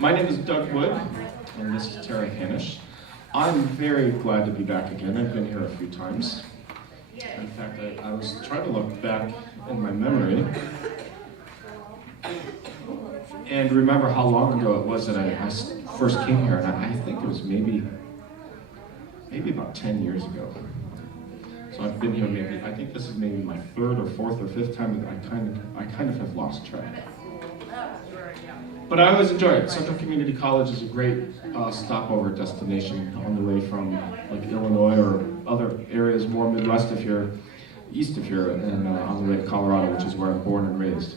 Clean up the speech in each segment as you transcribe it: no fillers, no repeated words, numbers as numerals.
My name is Doug Wood, and this is Tara Hanisch. I'm very glad to be back again. I've been here a few times. In fact, I was trying to look back in my memory and remember how long ago it was that I first came here, and I think it was maybe about 10 years ago. So I've been here I think this is maybe my third or fourth or fifth time, and I kind of have lost track. But I always enjoy it. Central Community College is a great stopover destination on the way from like Illinois or other areas, more Midwest if you're east if you're on the way to Colorado, which is where I'm born and raised.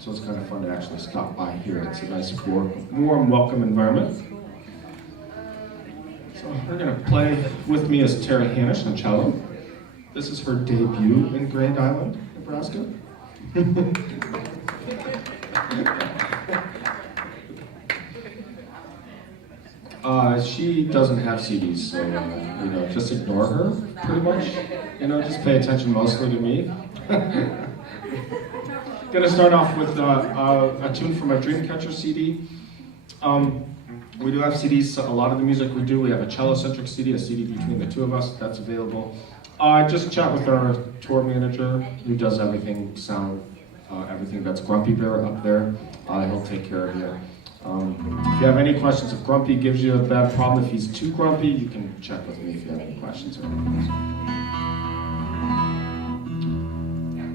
So it's kind of fun to actually stop by here. It's a nice, warm, welcome environment. So we're going to play. With me is Tara Hanisch on cello. This is her debut in Grand Island, Nebraska. She doesn't have CDs, so just ignore her, pretty much. Just pay attention mostly to me. Gonna start off with a tune from my Dreamcatcher CD. We do have CDs. A lot of the music we do, we have a CelloCentric CD, a CD between the two of us. That's available. Just chat with our tour manager, who does everything sound, everything that's Grumpy Bear up there. He'll take care of you. If you have any questions, if Grumpy gives you a bad problem, if he's too grumpy, you can check with me if you have any questions or anything.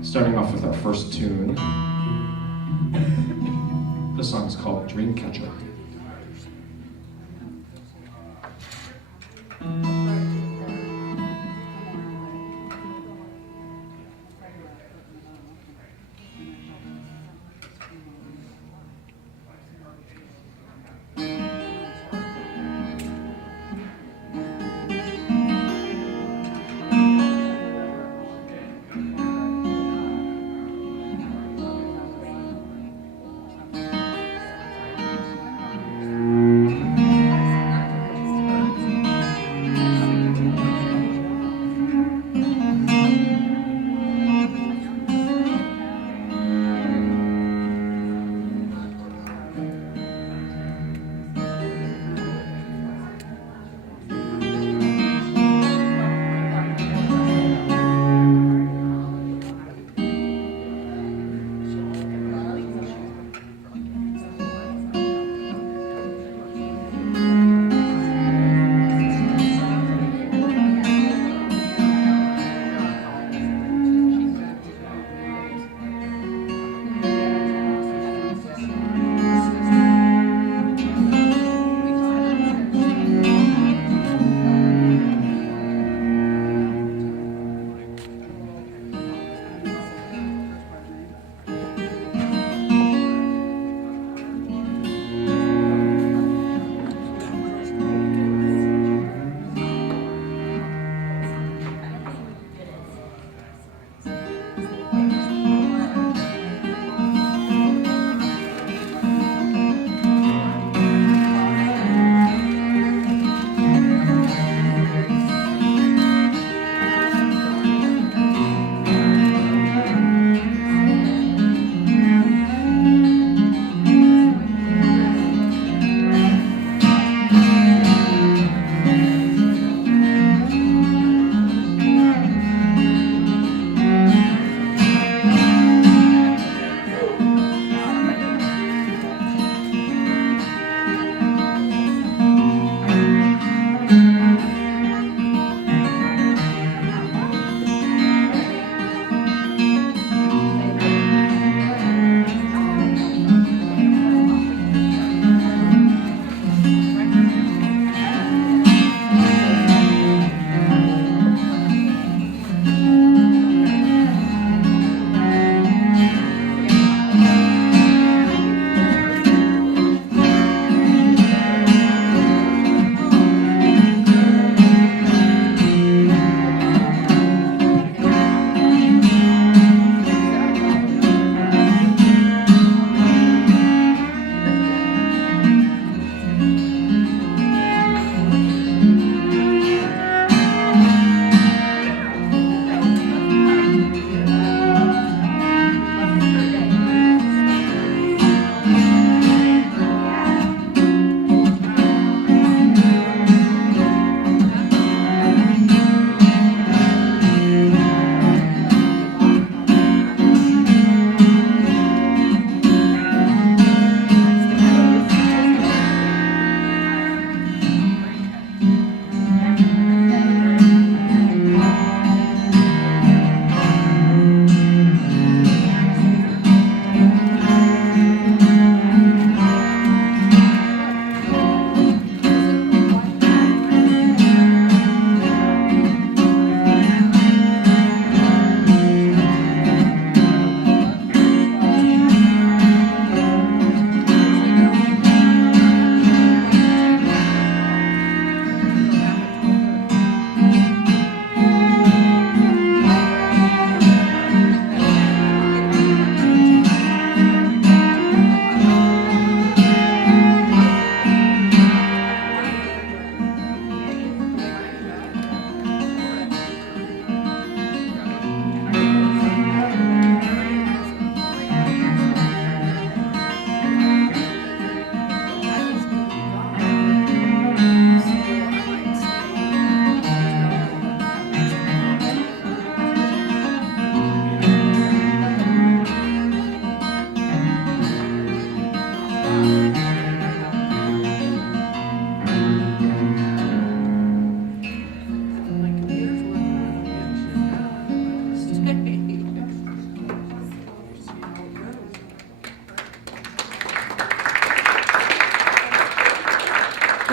Starting off with our first tune. This song is called Dreamcatcher.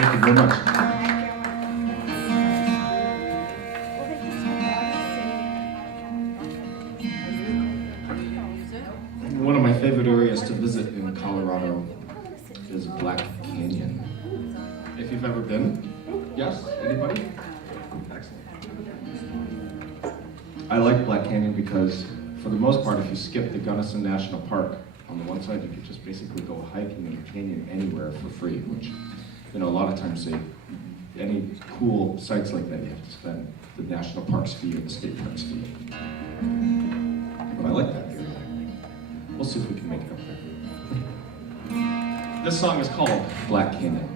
Thank you very much. One of my favorite areas to visit in Colorado is Black Canyon. If you've ever been? Yes? Anybody? Excellent. I like Black Canyon because, for the most part, if you skip the Gunnison National Park, on the one side, you could just basically go hiking in the canyon anywhere for free, which, a lot of times any cool sites like that, you have to spend the national parks fee or the state parks fee. But I like that area. We'll see if we can make it up there. This song is called Black Canyon.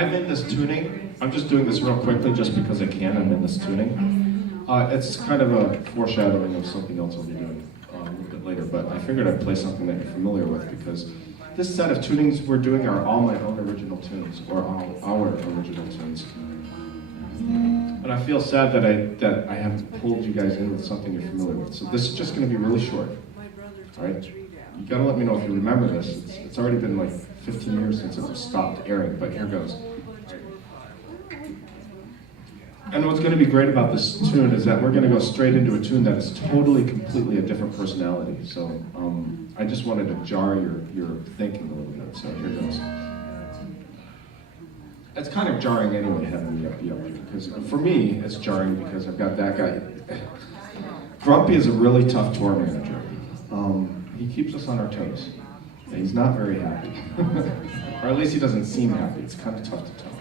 I'm in this tuning. I'm just doing this real quickly just because I can. I'm in this tuning. It's kind of a foreshadowing of something else I'll be doing a little bit later, but I figured I'd play something that you're familiar with because this set of tunings we're doing are all my own original tunes, or all our original tunes. And I feel sad that I haven't pulled you guys in with something you're familiar with. So this is just going to be really short. All right? You got to let me know if you remember this. It's already been like 15 years since it stopped airing, but here goes. And what's going to be great about this tune is that we're going to go straight into a tune that is totally, completely a different personality. So I just wanted to jar your thinking a little bit. So here goes. It's kind of jarring anyway, having me up here, because for me, it's jarring because I've got that guy. Grumpy is a really tough tour manager. He keeps us on our toes. And he's not very happy. Or at least he doesn't seem happy. It's kind of tough to tell.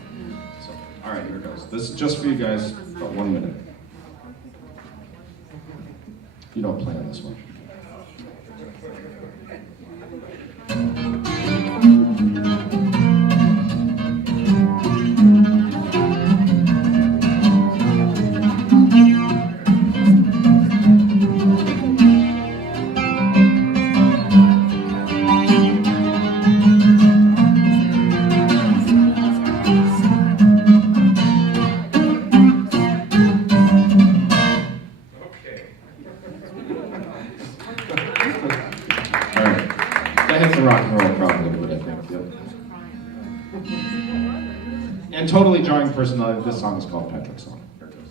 So, all right, here goes. This is just for you guys, about 1 minute. You don't plan this one. And totally jarring personality. This song is called Patrick's Song. Here it goes.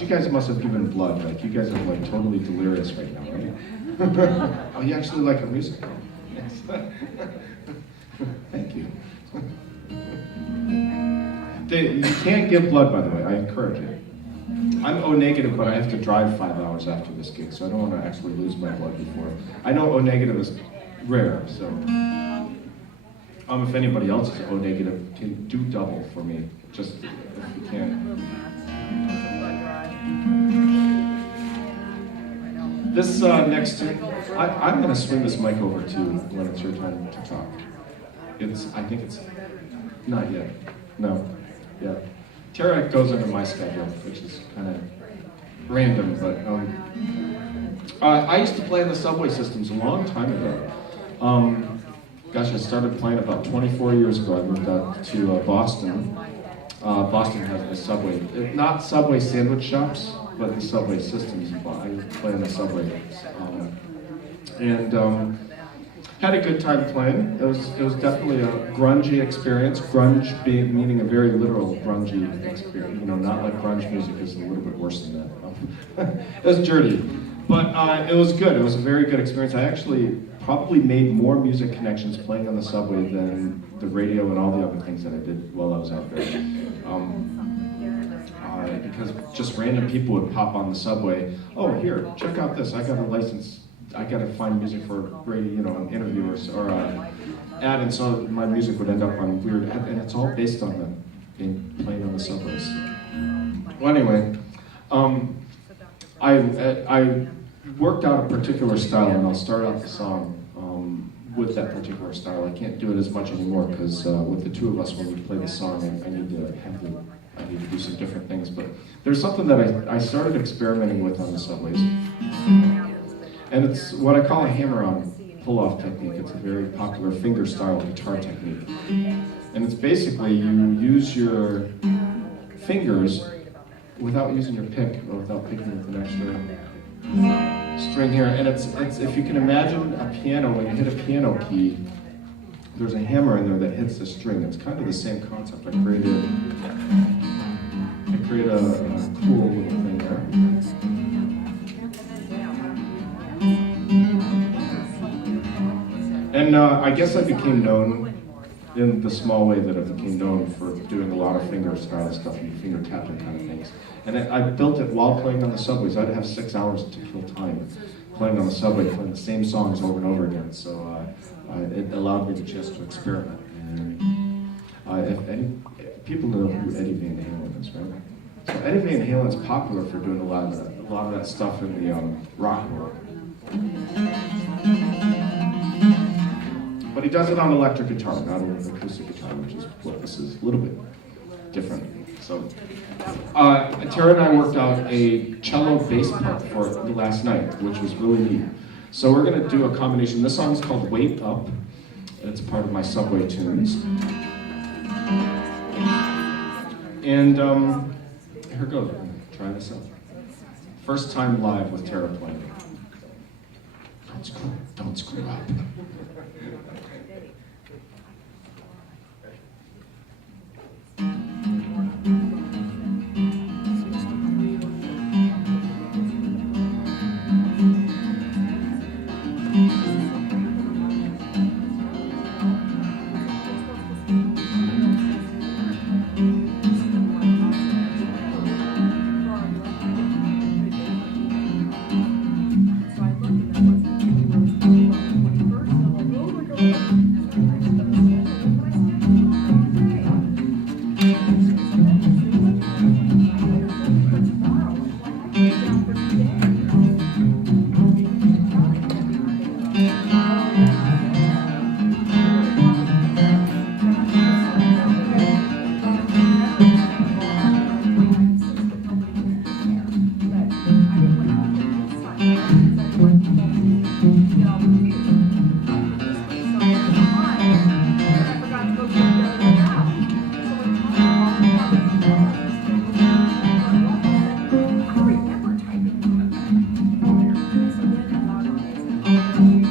You guys must have given blood, like you guys are like totally delirious right now, right? Oh, you actually like our music? Yes. Thank you. You can't give blood, by the way, I encourage it. I'm O negative, but I have to drive 5 hours after this gig, so I don't want to actually lose my blood before. I know O negative is rare, so if anybody else is O negative, can do double for me, just if you can. This next, I'm going to swing this mic over to when it's your time to talk. I think it's not yet. No, yeah. Tara goes under my schedule, which is kind of random, but I used to play in the subway systems a long time ago. Gosh, I started playing about 24 years ago. I moved out to Boston. Boston has a subway, not subway sandwich shops, but the subway systems. I used to play in the subway, and had a good time playing. It was definitely a grungy experience. Grunge meaning a very literal grungy experience. You know, not like grunge music is a little bit worse than that. It was dirty, but it was good. It was a very good experience. I actually probably made more music connections playing on the subway than the radio and all the other things that I did while I was out there. Because just random people would pop on the subway. Oh, here, check out this. I got a license. I got to find music for radio, you know, an interview or ad, and so my music would end up on weird, and it's all based on playing on the subways. Well, anyway, I worked out a particular style, and I'll start out the song with that particular style. I can't do it as much anymore because with the two of us, when we play the song, I need to do some different things. But there's something that I started experimenting with on the subways, and it's what I call a hammer-on pull-off technique. It's a very popular finger-style guitar technique, and it's basically you use your fingers without using your pick or without picking with an extra string here, and it's if you can imagine a piano, when you hit a piano key, there's a hammer in there that hits the string. It's kind of the same concept. I created a cool little thing there. And I guess I became known in the small way that I became known for doing a lot of finger style stuff and finger tapping kind of things. And I built it while playing on the subways. I'd have 6 hours to kill time playing on the subway, playing the same songs over and over again. So it allowed me the chance to experiment. And people know who Eddie Van Halen is, right? So Eddie Van Halen's popular for doing a lot of that stuff in the rock world. But he does it on electric guitar, not on acoustic guitar, which is what this is, a little bit different. So, Tara and I worked out a cello bass part for last night, which was really neat. So we're going to do a combination. This song is called Wait Up, and it's part of my Subway tunes. And here goes. Try this out. First time live with Tara playing. Don't screw up.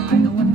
I know what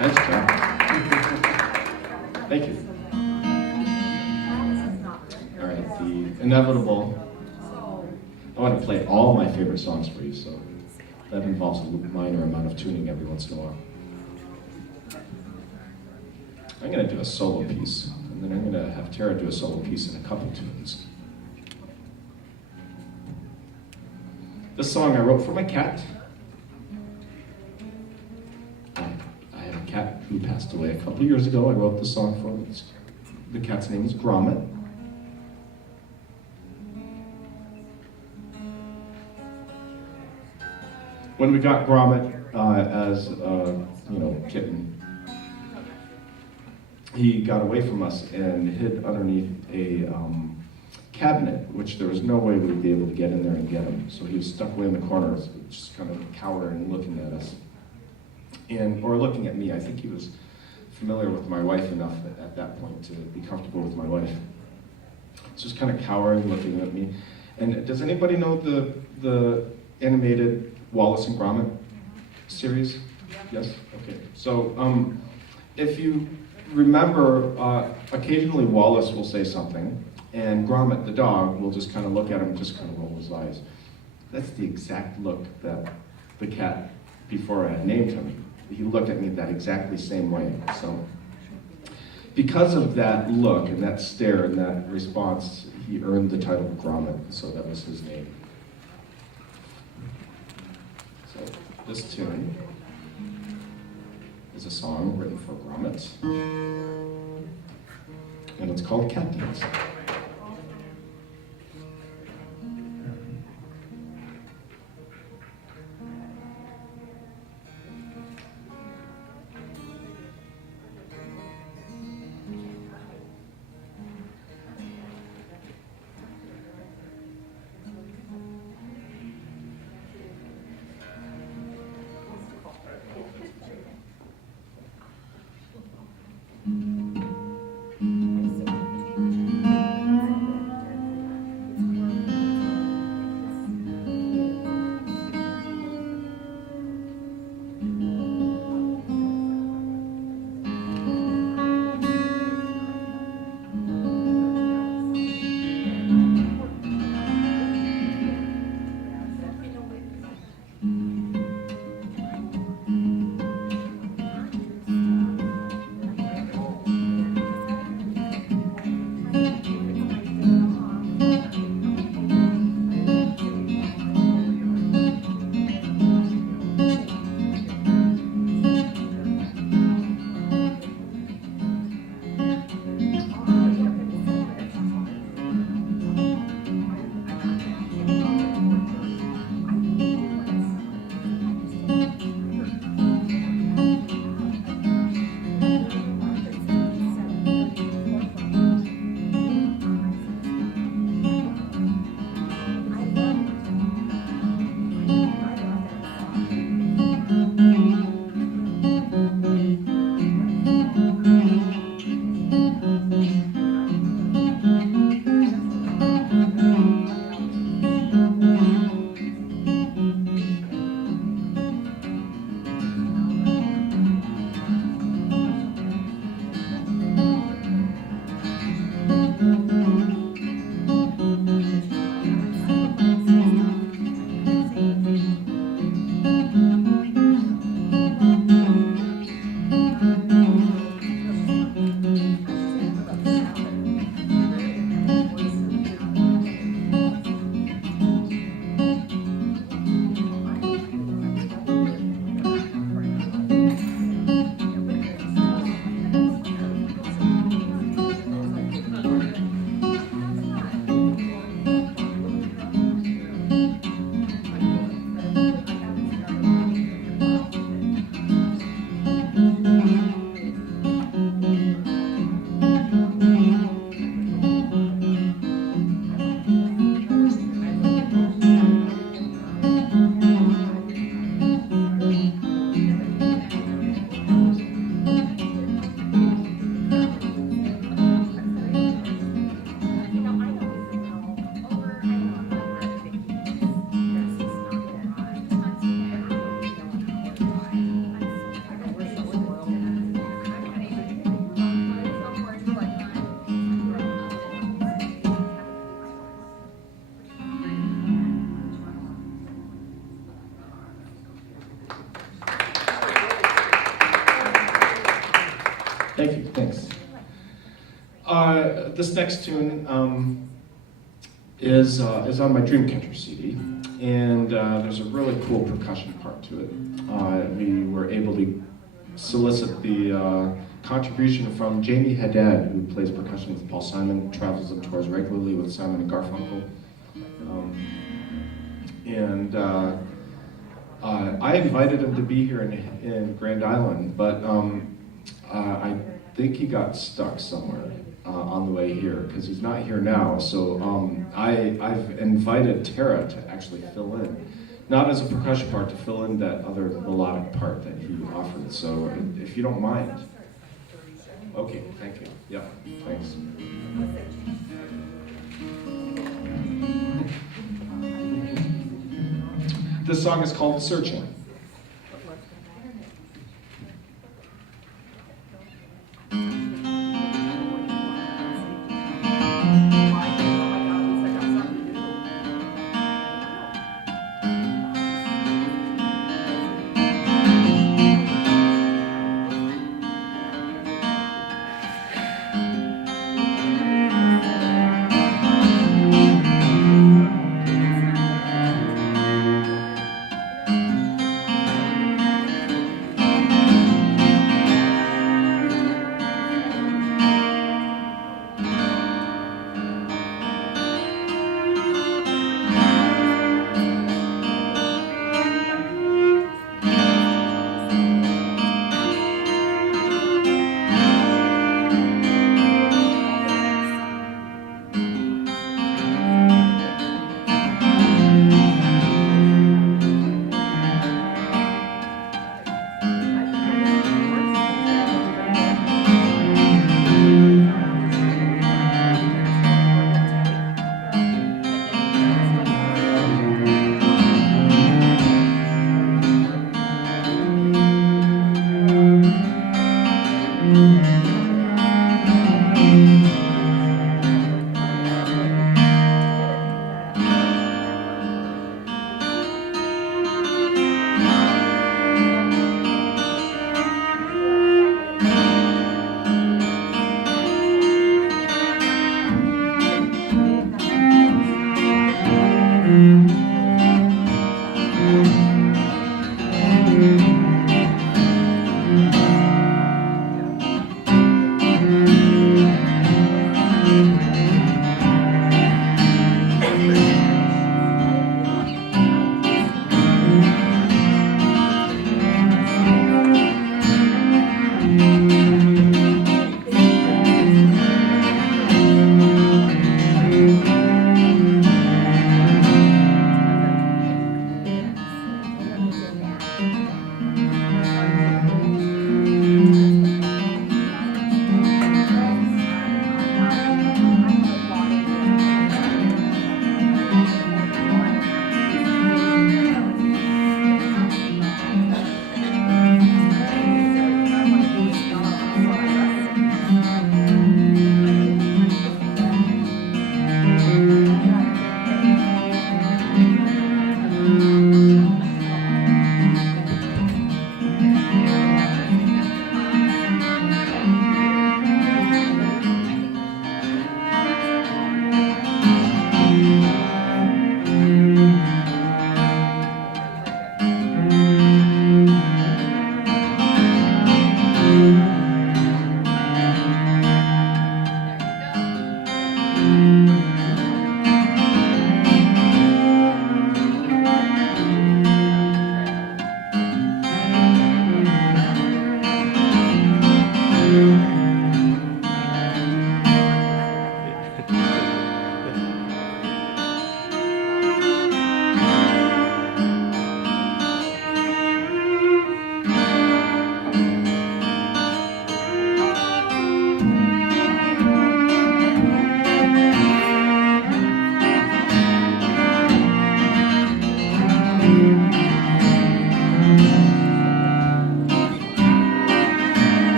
Nice job. Thank you. All right, the inevitable. I want to play all my favorite songs for you, so that involves a minor amount of tuning every once in a while. I'm going to do a solo piece, and then I'm going to have Tara do a solo piece in a couple tunes. This song I wrote for my cat. I have a cat who passed away a couple years ago. I wrote this song for him. The cat's name is Gromit. When we got Gromit as a kitten, he got away from us and hid underneath a cabinet, which there was no way we'd be able to get in there and get him. So he was stuck away in the corner, just kind of cowering and looking at us. Or looking at me. I think he was familiar with my wife enough at that point to be comfortable with my wife. Just kind of cowering, looking at me. And does anybody know the animated Wallace and Gromit series? Yes? Okay. So if you remember, occasionally Wallace will say something, and Gromit, the dog, will just kind of look at him and just kind of roll his eyes. That's the exact look that the cat, before I had named him, he looked at me that exactly same way. So because of that look and that stare and that response, he earned the title of Gromit, so that was his name. So this tune is a song written for Gromit, and it's called Cat Dance. Thank you, thanks. This next tune is on my Dreamcatcher CD, and there's a really cool percussion part to it. We were able to solicit the contribution from Jamie Haddad, who plays percussion with Paul Simon, travels and tours regularly with Simon and Garfunkel. I invited him to be here in Grand Island, but I think he got stuck somewhere on the way here, because he's not here now. So I've invited Tara to actually fill in, not as a percussion part, to fill in that other melodic part that he offered. So if you don't mind. Okay, thank you. Yeah, thanks. This song is called Searching.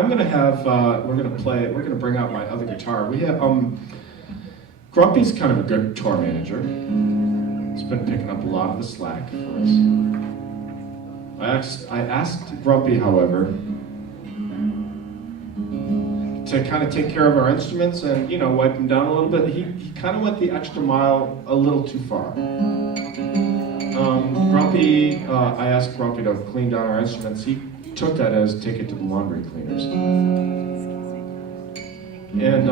I'm gonna have, we're gonna bring out my other guitar. We have, Grumpy's kind of a good tour manager. He's been picking up a lot of the slack for us. I asked Grumpy, however, to kind of take care of our instruments and, you know, wipe them down a little bit. He kind of went the extra mile a little too far. Grumpy, I asked Grumpy to clean down our instruments. He took that as take it to the laundry cleaners. And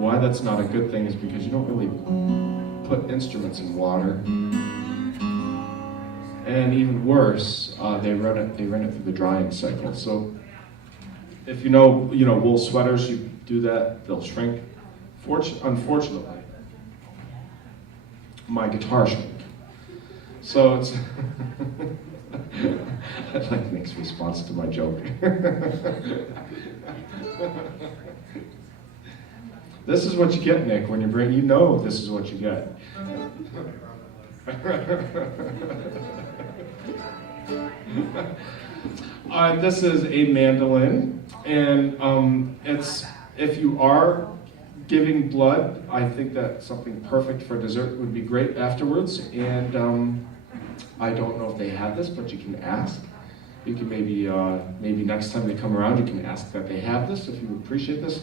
why that's not a good thing is because you don't really put instruments in water. And even worse, they run it through the drying cycle. So if you know wool sweaters, you do that, they'll shrink. Unfortunately, my guitar shrink. So it's I like Nick's response to my joke. This is what you get, Nick, when you bring, you know this is what you get. This is a mandolin, and it's, if you are giving blood, I think that something perfect for dessert would be great afterwards. And I don't know if they have this, but you can ask. You can maybe next time they come around, you can ask that they have this if you appreciate this.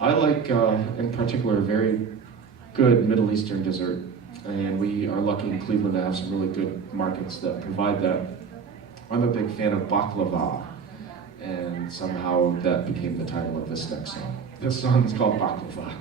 I like, in particular, a very good Middle Eastern dessert, and we are lucky in Cleveland to have some really good markets that provide that. I'm a big fan of baklava, and somehow that became the title of this next song. This song is called Baklava.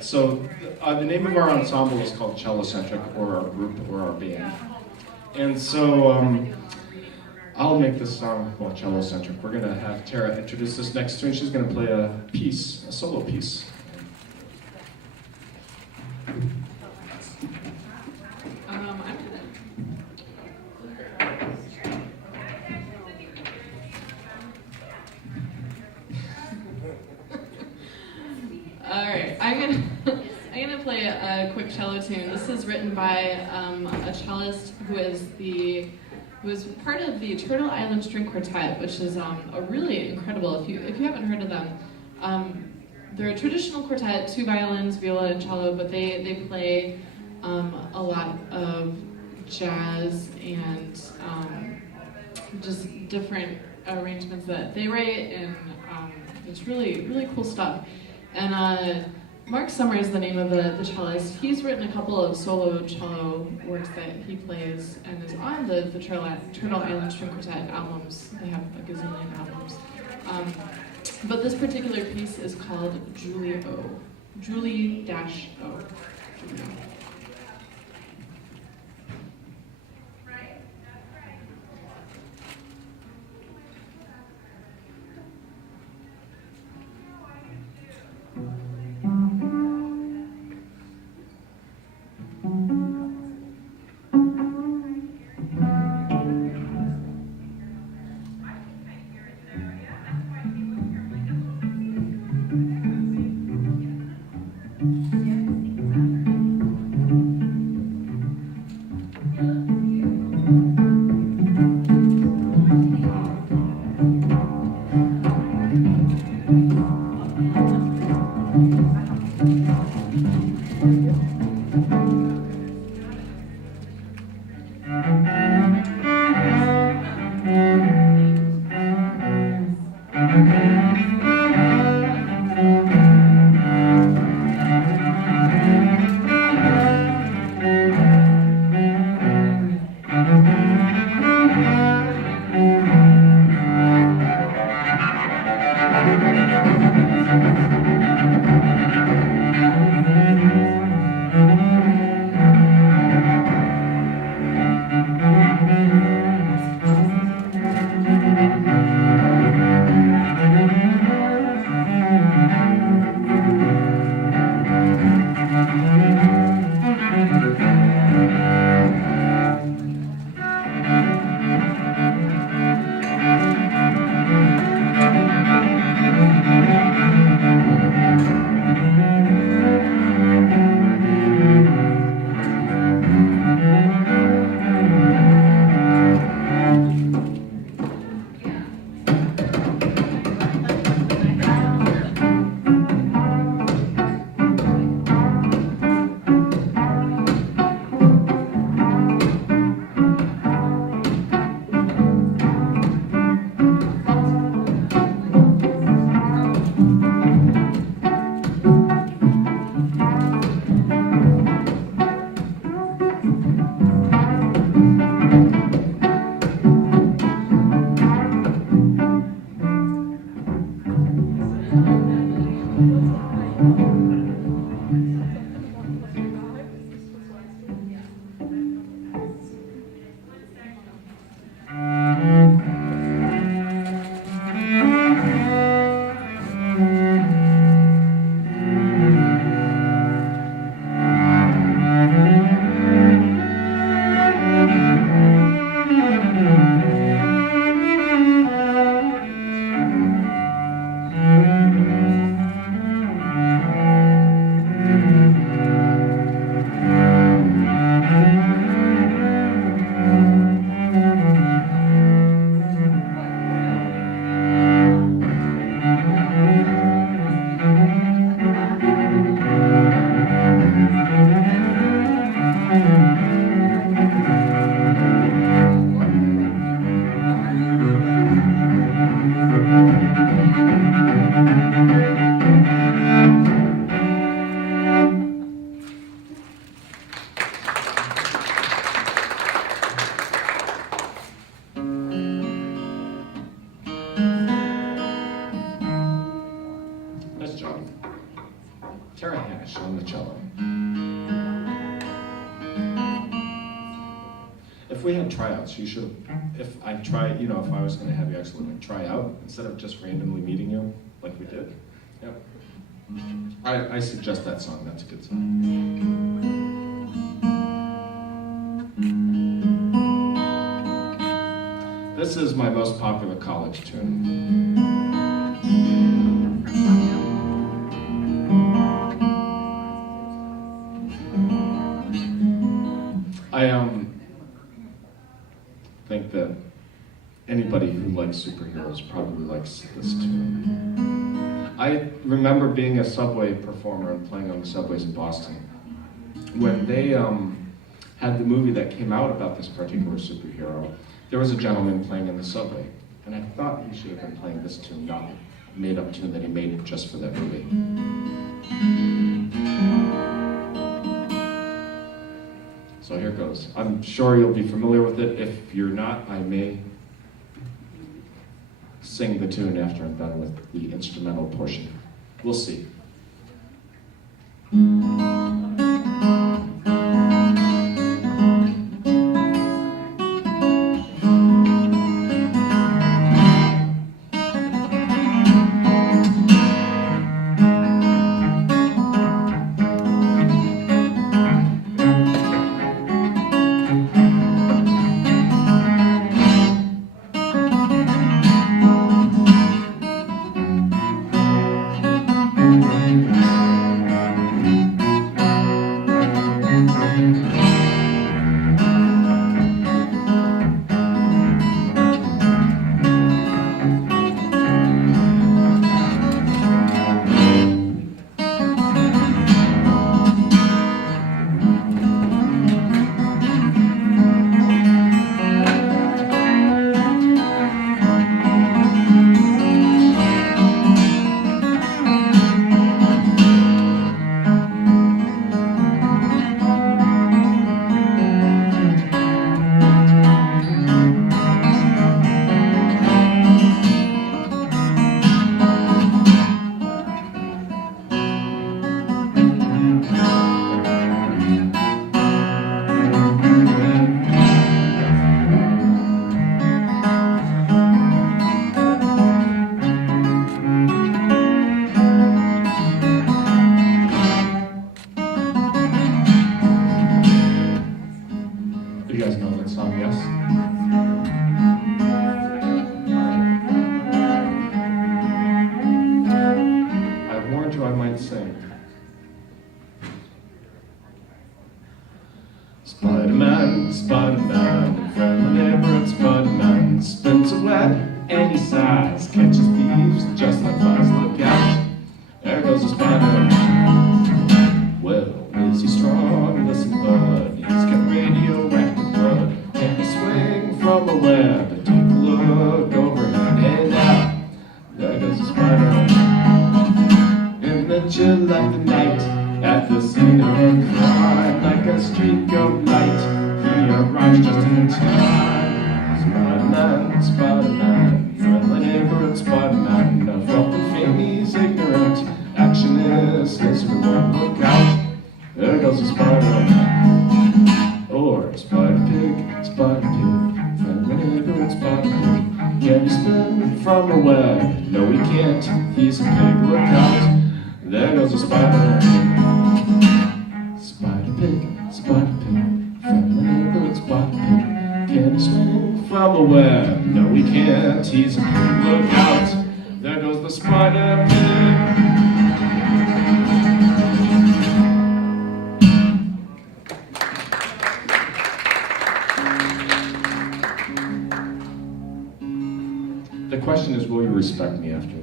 right, so the name of our ensemble is called CelloCentric, or our group, or our band. And so I'll make this song called CelloCentric. We're gonna have Tara introduce this next tune. She's gonna play a piece, a solo piece. Alright, I'm gonna play a quick cello tune. This is written by a cellist who is part of the Turtle Island String Quartet, which is a really incredible. If you haven't heard of them, they're a traditional quartet, 2 violins, viola, and cello, but they play a lot of jazz and just different arrangements that they write, and it's really cool stuff. And Mark Summer is the name of the cellist. He's written a couple of solo cello works that he plays and is on the Turtle Island String Quartet albums. They have a gazillion albums. But this particular piece is called Julie-O. Julie-O. the cello. If we had tryouts, you should, if I was going to have you actually like try out instead of just randomly meeting you like we did. Yeah. I suggest that song, that's a good song. This is my most popular college tune. I think that anybody who likes superheroes probably likes this tune. I remember being a subway performer and playing on the subways in Boston when they had the movie that came out about this particular superhero. There was a gentleman playing in the subway, and I thought he should have been playing this tune, not a made-up tune that he made just for that movie. So here goes. I'm sure you'll be familiar with it. If you're not, I may sing the tune after I'm done with the instrumental portion. We'll see. You guys know that song, yes? I warned you I might sing. Spider-Man, Spider-Man, friendly neighborhood Spider-Man, spins a web any size, catches thieves just like flies. Look out, there goes a Spider-Man. Well, is he strong? Listen, bud, he's got radioactive blood. Can he swing from a web? Take a look overhead and out. There goes a Spider-Man. In the chill of the night, at the scene of a crime, like a streak of light, he arrives just in time. Spider-Man, Spider-Man, friendly neighborhood Spider-Man, of wealth and fame he's ignorant, action is his reward. Look out, there goes a Spider-Man. Or a Spider-Pig, friendly neighborhood Spider-Pig. Can he spin from a web? No he can't, he's a pig. Look out, there goes a Spider-Man. Spider-Pig, friendly neighborhood Spider-Pig. Can he swing from a web? No he can't, he's a pig. Look out, there goes the Spider-Pig. The question is, will you respect me after that?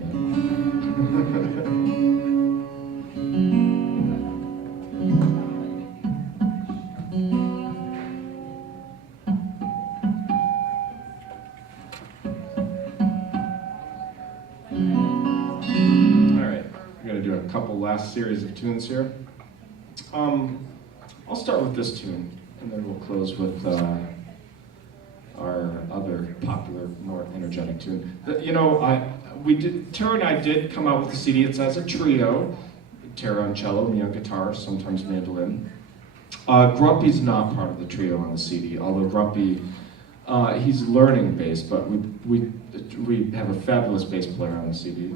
A couple last series of tunes here. I'll start with this tune, and then we'll close with our other popular, more energetic tune. Tara and I did come out with the CD. It's as a trio. Tara on cello, me on guitar, sometimes mandolin. Grumpy's not part of the trio on the CD, although Grumpy, he's learning bass, but we have a fabulous bass player on the CD.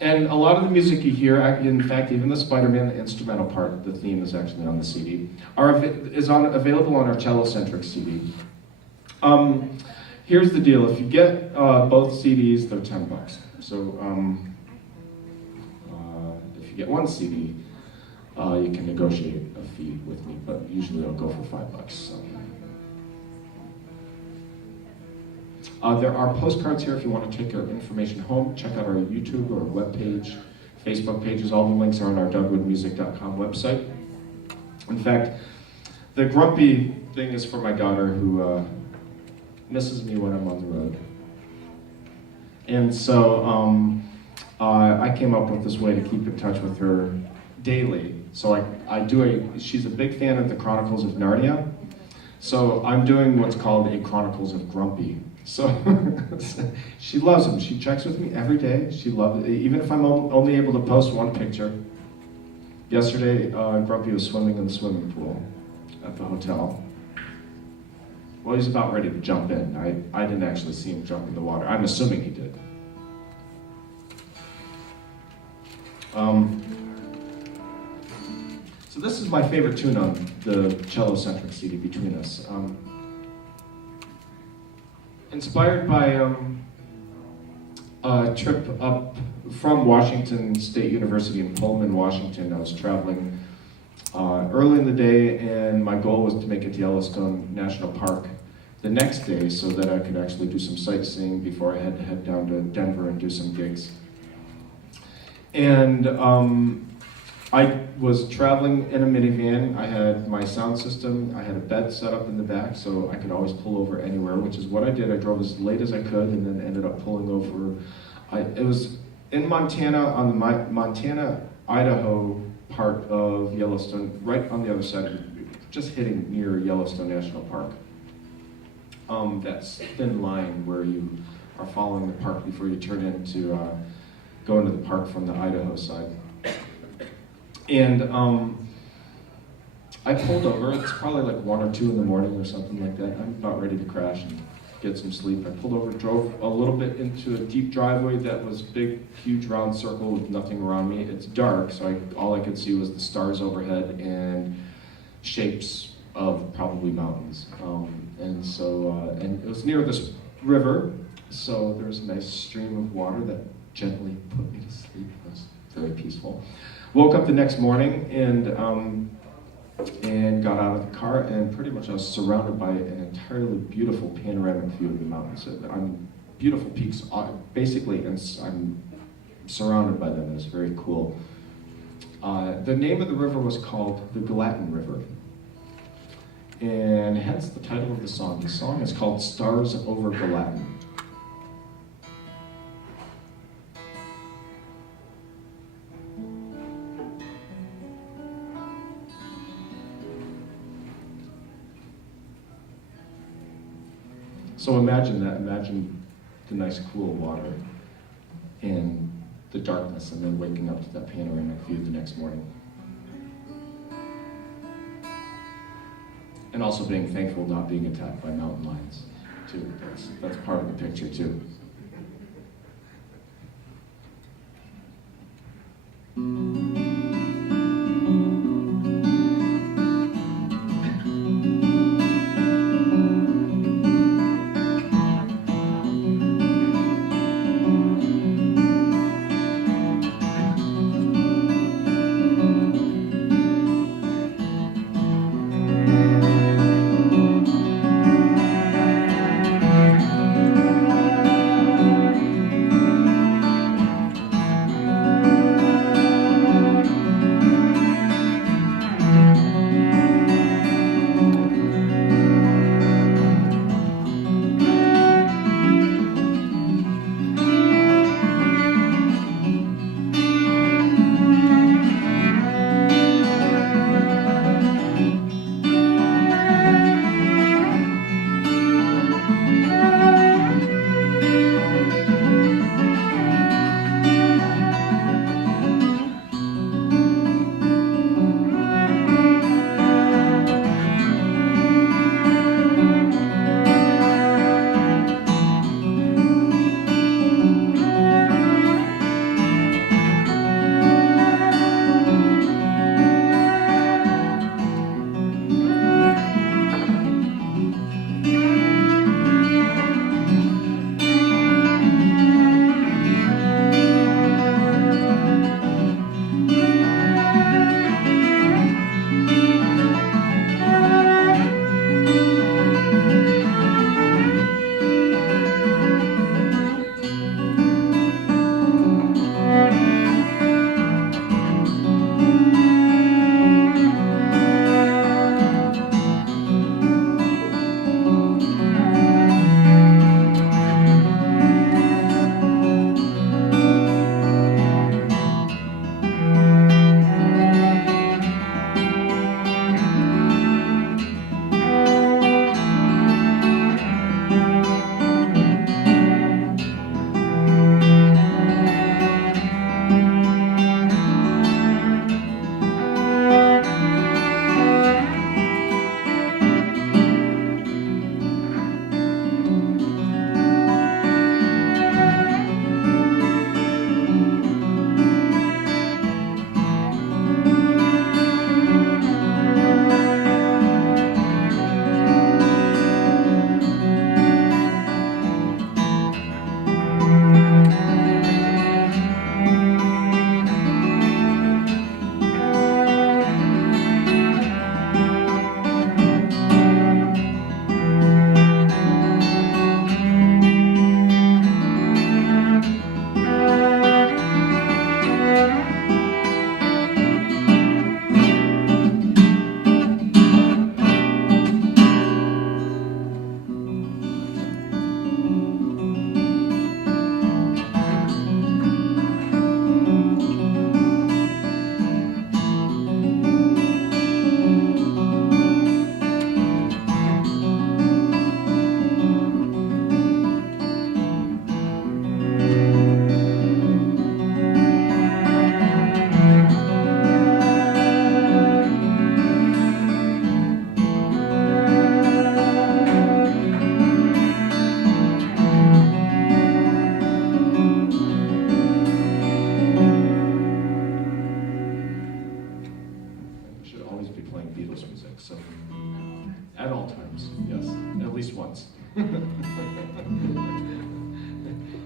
And a lot of the music you hear, in fact, even the Spider-Man, the instrumental part, the theme is actually on the CD, available on our CelloCentric CD. Here's the deal: if you get both CDs, they're $10. So if you get one CD, you can negotiate a fee with me, but usually I'll go for $5. So. There are postcards here if you want to take your information home. Check out our YouTube or webpage, Facebook pages. All the links are on our DougwoodMusic.com website. In fact, the grumpy thing is for my daughter who misses me when I'm on the road. And so I came up with this way to keep in touch with her daily. So she's a big fan of the Chronicles of Narnia. So I'm doing what's called a Chronicles of Grumpy. So she loves them. She checks with me every day. She loves it, even if I'm only able to post one picture. Yesterday, Grumpy was swimming in the swimming pool at the hotel. Well, he's about ready to jump in. I didn't actually see him jump in the water. I'm assuming he did. So this is my favorite tune on the CelloCentric CD between us. Inspired by a trip up from Washington State University in Pullman, Washington. I was traveling early in the day, and my goal was to make it to Yellowstone National Park the next day so that I could actually do some sightseeing before I had to head down to Denver and do some gigs. And I was traveling in a minivan. I had my sound system. I had a bed set up in the back so I could always pull over anywhere, which is what I did. I drove as late as I could and then ended up pulling over. It was in Montana, on the Montana-Idaho part of Yellowstone, right on the other side, just hitting near Yellowstone National Park. That thin line where you are following the park before you turn into go into the park from the Idaho side. And I pulled over. It's probably like 1 or 2 in the morning or something like that. I'm about ready to crash and get some sleep. I pulled over, drove a little bit into a deep driveway that was big, huge round circle with nothing around me. It's dark, so all I could see was the stars overhead and shapes of probably mountains. And it was near this river, so there was a nice stream of water that gently put me to sleep. It was very peaceful. Woke up the next morning and got out of the car, and pretty much I was surrounded by an entirely beautiful panoramic view of the mountains. Beautiful peaks, basically, and I'm surrounded by them. It's very cool. The name of the river was called the Gallatin River, and hence the title of the song. The song is called Stars Over Gallatin. So imagine that, imagine the nice cool water and the darkness, and then waking up to that panoramic view the next morning. And also being thankful not being attacked by mountain lions, too. That's part of the picture, too.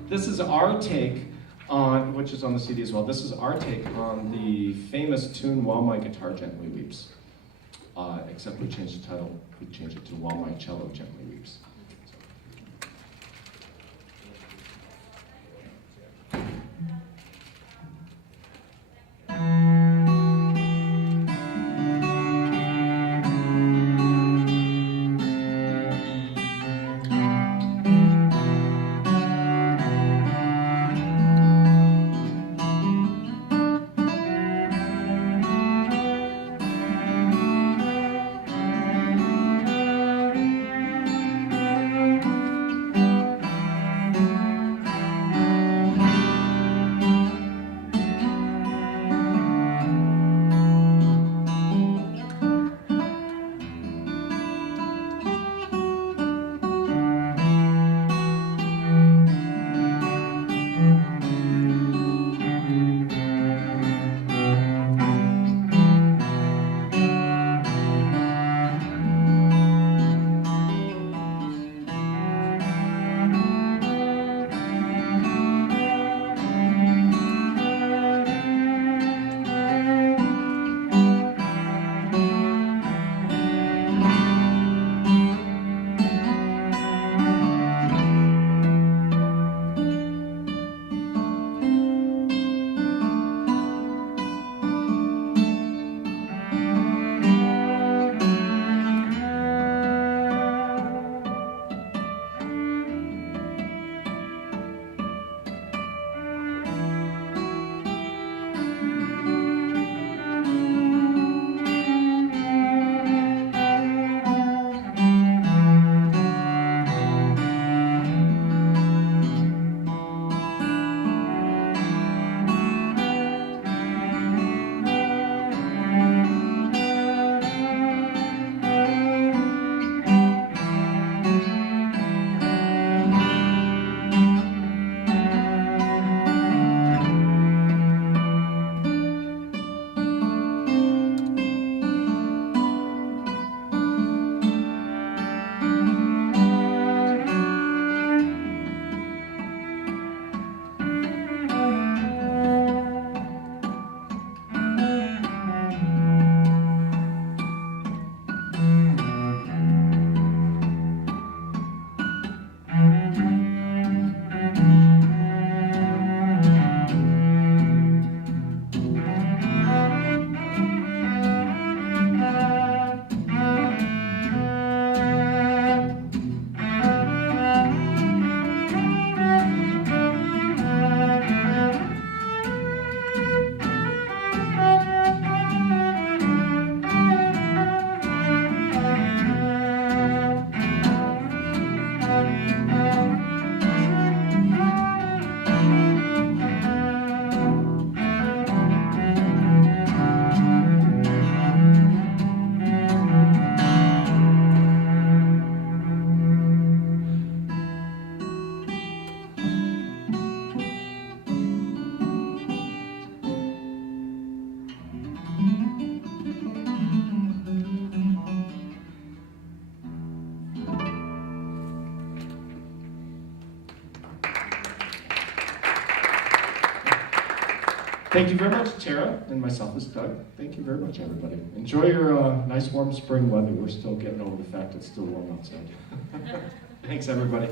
This is our take on, which is on the CD as well, this is our take on the famous tune While My Guitar Gently Weeps. Except we changed the title, we changed it to While My Cello Gently Weeps. Thank you very much, Tara, and myself is Doug. Thank you very much, everybody. Enjoy your nice warm spring weather. We're still getting over the fact it's still warm outside. Thanks, everybody.